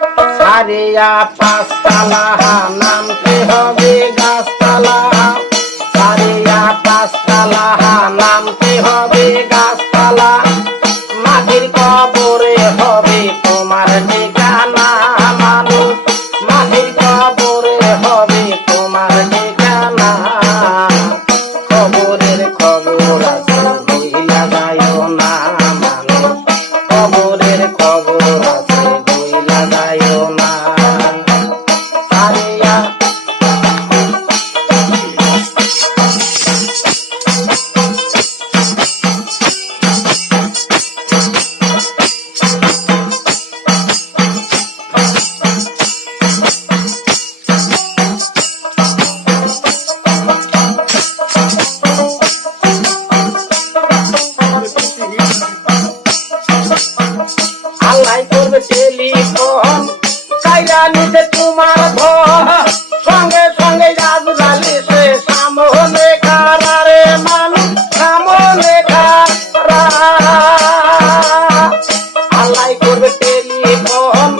সারিয়া পাঁচতলা নামতে হবে গাছতলা, সারিয়া পাঁচতলা নামতে হবে গাছতলা, মাটির কবরে হবে তোমার ঠিকানা মানুষ, মাটির কবরে হবে তোমার ঠিকানা, কবরের খবর আছে ভুইলা যাইও না মানুষ, কবরের খবর আছে ভুইলা যাইও না। সারিয়া আল্লাহ করবে টেলিফোন কাইরা নিতে তোমার ঘর, সঙ্গে সঙ্গে আজরাইল সে সামনে খারারে মানুষ, সামনে খারা। আল্লাহ করবে টেলিফোন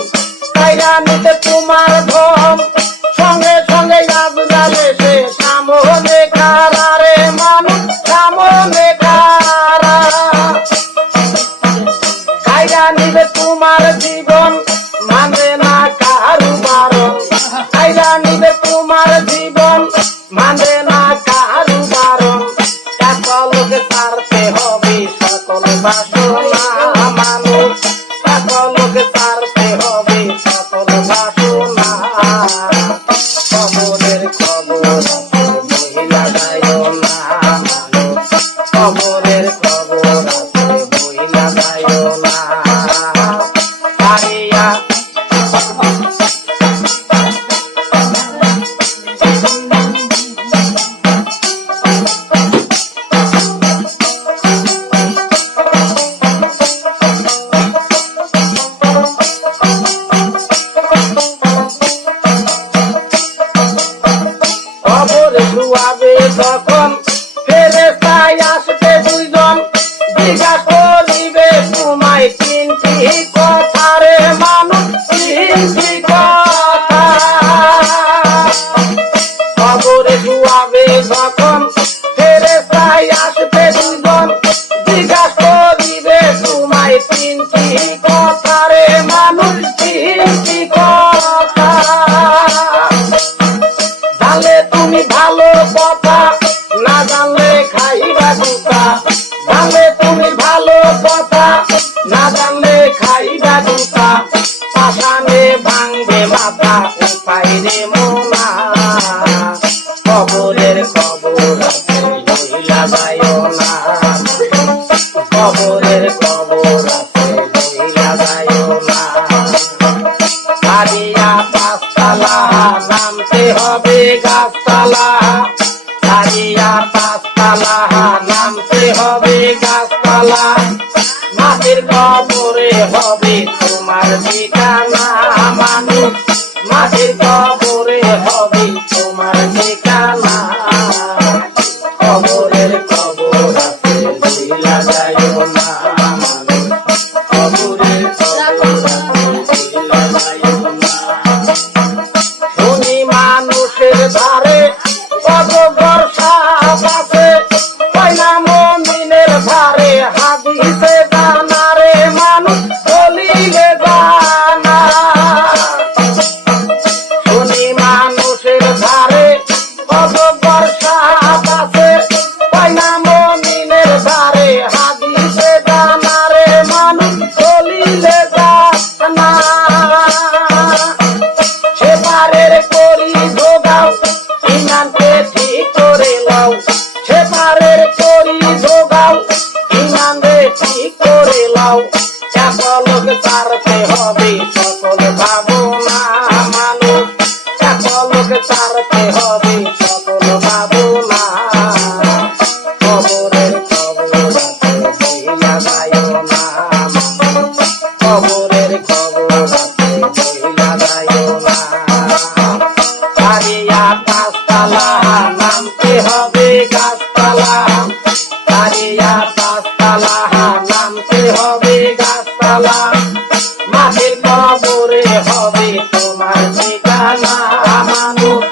কাইরা নিতে তোমার ঘর, সঙ্গে সঙ্গে আজরাইল সে সামনে খারারে মানুষ, সামনে খারা। কাইরা নিবে তোমার জীবন মানে না কারু বারণ, কাইরা নিবে তোমার জীবন মানে না কারু বারণ, সকলকে ছাড়তে হবে সকল বাসনা মানুষ, সকলকে ছাড়তে হবে সকল বাসনা, কবরের খবর আছে ভুইলা যাইও না মানুষ, কবরের খবর আছে ভুইলা যাইও না। সারিয়া কবরে শুয়াবে যখন ফেরেশতায় আসবে দুইজন, জিজ্ঞাসা করিবে তোমায় তিনটি কথা রে মানুষ, তিনটি কথা। কবরে শুয়াবে যখন ফেরেশতায় আসবে দুইজন, জিজ্ঞাসা করিবে তোমায় তিনটি কথা রে মানুষ, তিনটি কথা। জানলে তুমি ভালো কথা, না জানলে খাইবা দুটা, জানলে তুমি ভালো কথা, না জানলে খাইবা দুটা, পাশানে ভাঙবে মাথা উপায় রে মোনা, কবরের খবর আছে ভুইলা যাইও না, কবরের খবর আছে ভুইলা যাইও না। সারিয়া পাঁচতলা নামতে হবে গাছতলা, সারিয়া পাঁচতলা নামতে হবে গাছতলা, মাটির কবরে হবে তোমার ঠিকানা মানুষ, মাটির কবরে হবে তোমার ঠিকানা, কবরের খবর আছে ভুইলা যাইও না মানুষ, কবরের খবর আছে ভুইলা যাইও না। ধনী মানুষের ধারে অজগর সাপ আছে, কয়না মুমিনের ধারে হাদিসে জানা রে মানুষ, দলিলে জানা। হবে তোমার ঠিকানা মানুষ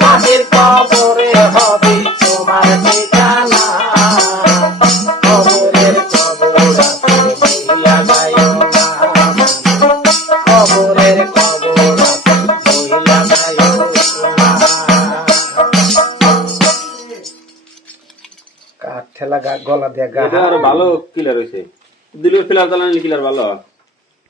মাটির কবরে হবে তোমার ঠিকানা কবরের কবর আছে ভুইলা যাইও না কবরের কবর আছে ভুইলা যাইও না কাঠ ঠেলা গলা দিয়ে গা এটা আরো ভালো কিলার হয়েছে দিলেও ফিলার চালানি কিলার ভালো